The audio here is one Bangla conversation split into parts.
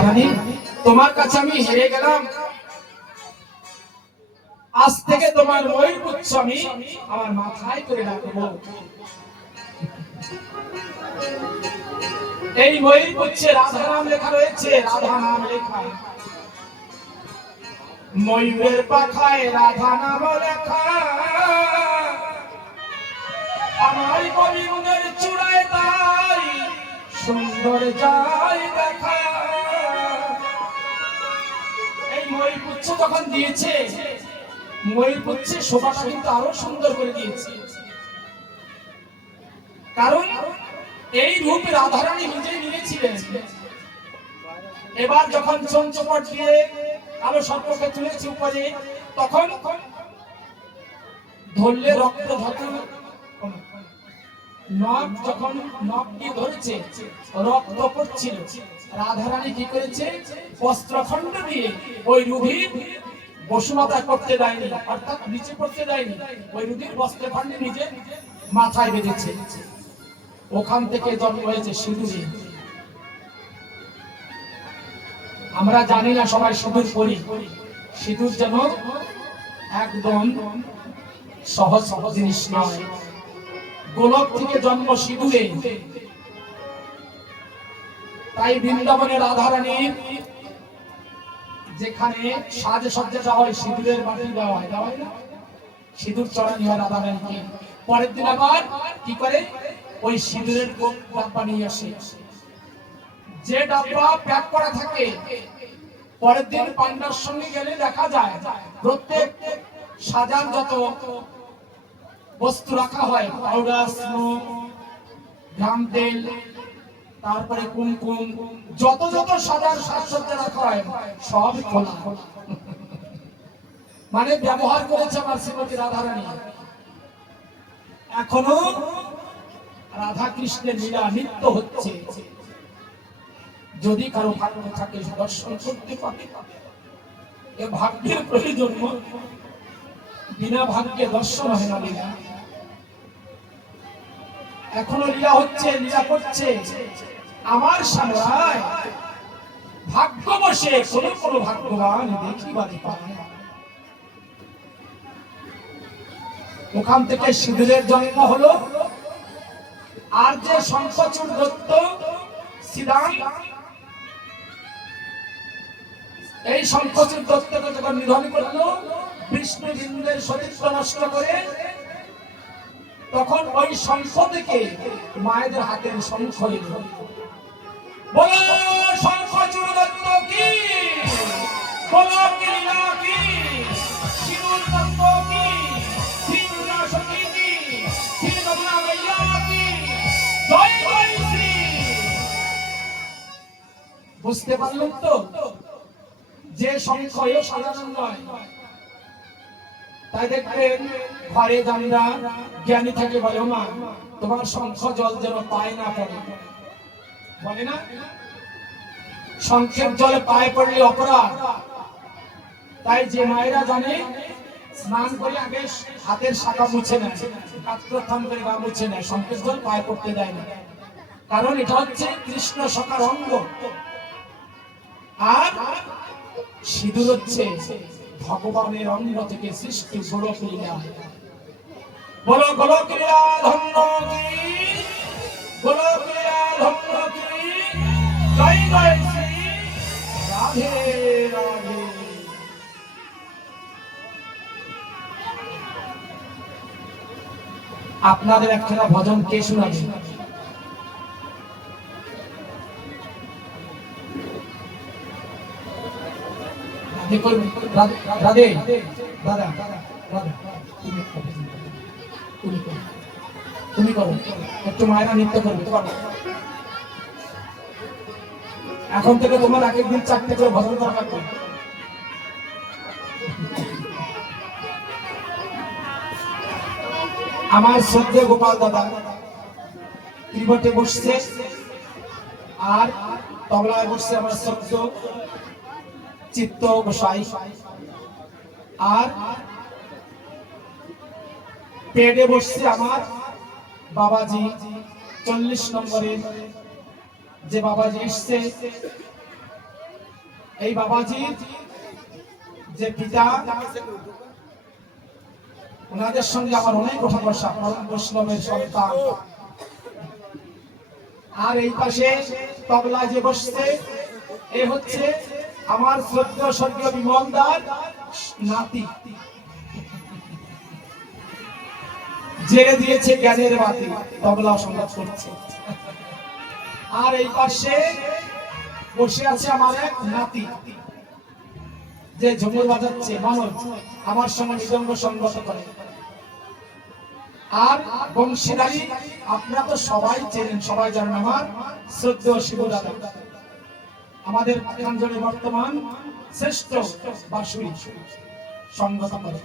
রাধারানী, তোমার কাছে আমি হেরে গেলাম। আজ থেকে তোমার ময়ূর পুচ্ছ আমি আমার মাথায় করে রাখবো। এই ময়ূর পুচ্ছে রাধা নাম লেখা রয়েছে, রাধা নাম লেখা। ময়ূরের পাখায় রাধা নাম লেখা, আমার কবিগুণের চূড়ায় তাই সুন্দর যায় দেখা। এই ময়ূর পুচ্ছ যখন দিয়েছে, ময়ূর পুচ্ছে শোভাটা কিন্তু আরো সুন্দর করে দিয়েছে। কারণ এই রূপ রাধারানী নিজেই নিয়েছিলেন। এবার যখন চঞ্চপট দিয়ে কালো সর্পকে তুলেছে উপরে, তখন ধরলে রক্ত ঝরতে, নখ যখন নখ দিয়ে ধরেছে রক্ত পড়ছিল, রাধারানী কি করেছে, বস্ত্রখণ্ড দিয়ে ওই রুধির বসুমাতা করতে দেয়নি, অর্থাৎ নিচে পড়তে দেয়নি। ওই রুধির বস্ত্রখণ্ডে নিজে মাথায় বেঁধেছে। ওখান থেকে জন্ম হয়েছে সিঁদুরে। আমরা জানি না সবাই সিঁদুর পরি, সিঁদুর যেন একদম সহজ সহজ জিনিস নয়। গোলক থেকে জন্ম সিঁদুরে। তাই বৃন্দাবনে রাধারানীর যেখানে সাজসজ্জা হয়, সিঁদুরের বাটি দেওয়া হয়, দেওয়া হয় না, সিঁদুর চড়ানি হয় রাধারানীকে। পরের দিন আবার কি করে, ওই সিঁদুরের ডাব্বা নিয়ে আসে। যে ডাব্বা প্যাক করা থাকে, পরের দিন পান্ডার সঙ্গে গেলে দেখা যায় প্রত্যেক সাজার যত বস্তু রাখা হয়, পাউডার, স্নো, ঘাম তেল, তারপরে কুমকুম, যত যত সাজার সাজসজ্জা রাখা হয় সব খোলা। মানে ব্যবহার করেছে আমার শ্রীমতী রাধারানী। এখনো রাধা কৃষ্ণের লীলা নিত্য হচ্ছে। যদি কারো ভাগ্য থাকে দর্শন করতে পারে, এ ভাগ্যের প্রয়োজন। বিনা ভাগ্যে দর্শন হয় না লীলা। এখনো লীলা হচ্ছে, লীলা করছে আমার সামনে। ভাগ্য বসে কোন কোন ভাগ্যবান দেখিবারে পায়। ওখান থেকে সিঁদুরের জন্ম হলো। আর যে শঙ্খচূড় দত্ত সিদান, এই শঙ্খচূড় দত্তকে যখন নিধন করলো বিষ্ণু বিন্দুদের সতীত্ব নষ্ট করে, তখন ওই শঙ্খ থেকে মায়েদের হাতের শঙ্খ এলো। বলো শঙ্খচূড় দত্ত কি, বলো লীলা কি, সিঁদুর দত্ত কি, শ্রী দুর্গা সতী কি, শ্রী যমুনা মাইয়া কি, জয় জয় শ্রী। বুঝতে পারলেন তো, যে শঙ্খ এ সাধারণ নয়। তাই দেখবেন ঘরে আমরা জ্ঞানী থাকে বলে, মা তোমার শঙ্খ জল যেন পায় না পড়ে, বলে না, শঙ্খের জলে পায়ে পড়লে অপরাধ। তাই যে মায়েরা জানে স্নান করে আগে হাতের শাখা মুছে নেয়, কাত্রোত্থান করে গা মুছে নেয়, শঙ্খের জল পায়ে পড়তে দেয় না। কারণ এটা হচ্ছে কৃষ্ণ সখার অঙ্গ। আর সিঁদুর হচ্ছে ভগবানের অঙ্গ থেকে সৃষ্টি গোলক লীলা। বলো গোলক লীলা ধন্য কি, গোলক লীলা ধন্য কি, জয় জয় শ্রী রাধে রাধে। আপনাদের একটা ভজন কে শোনাবে? রাধে দাদা, তুমি করো একটু, মায়েরা নৃত্য করবে তো। এখন থেকে তোমার এক একদিন 4টে করে ভজন করা লাগবে। আমার শ্রদ্ধেয় গোপাল দাদা ত্রিবটে বসছে, আর তবলায় বসছে আমার শ্রদ্ধ চিত্ত গোসাই, আর পেডে বসছে আমার বাবাজি 40 নম্বরের যে বাবাজি এসছে এই বাবাজি যে পিতা, ওনাদের সঙ্গে আমার অনেক কথা বসা, পরম বৈষ্ণবের সন্তান। আর এই পাশে তবলা যে বসছে, এ হচ্ছে আমার শ্রদ্ধেয় স্বর্গীয় বিমলদার নাতি, জেলে দিয়েছে জ্ঞানের বাতি, তবলা সংগীত করছে। আর এই পাশে বসে আছে আমার এক নাতি, যে ঝুমুর বাজাচ্ছে, মানুষ আমার সঙ্গে মৃদঙ্গ সঙ্গত করে। আর বংশীধারী আপনারা তো সবাই চেনেন, সবাই জানেন, আমার শ্রদ্ধেয় শিব দাদা, আমাদের প্রাঞ্জলে বর্তমান শ্রেষ্ঠ বাঁশুরি সঙ্গত করে।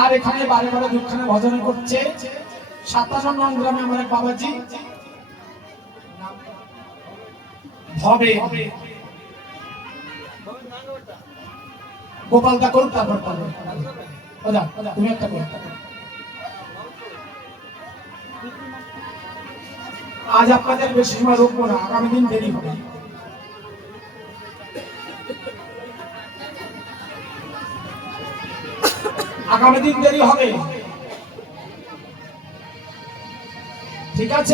আর এখানে বারে বারে দুখানে ভজন করছে 57 নং গ্রামে আমার এক বাবাজি ভবে, গোপালদা করুক, তারপর পারবে। তুমি একটা করো। আজ আপনাদের বেশি সময় রোকবো না, আগামী দিন দেরি হবে। আগামী দিন দেরি হবে, ঠিক আছে?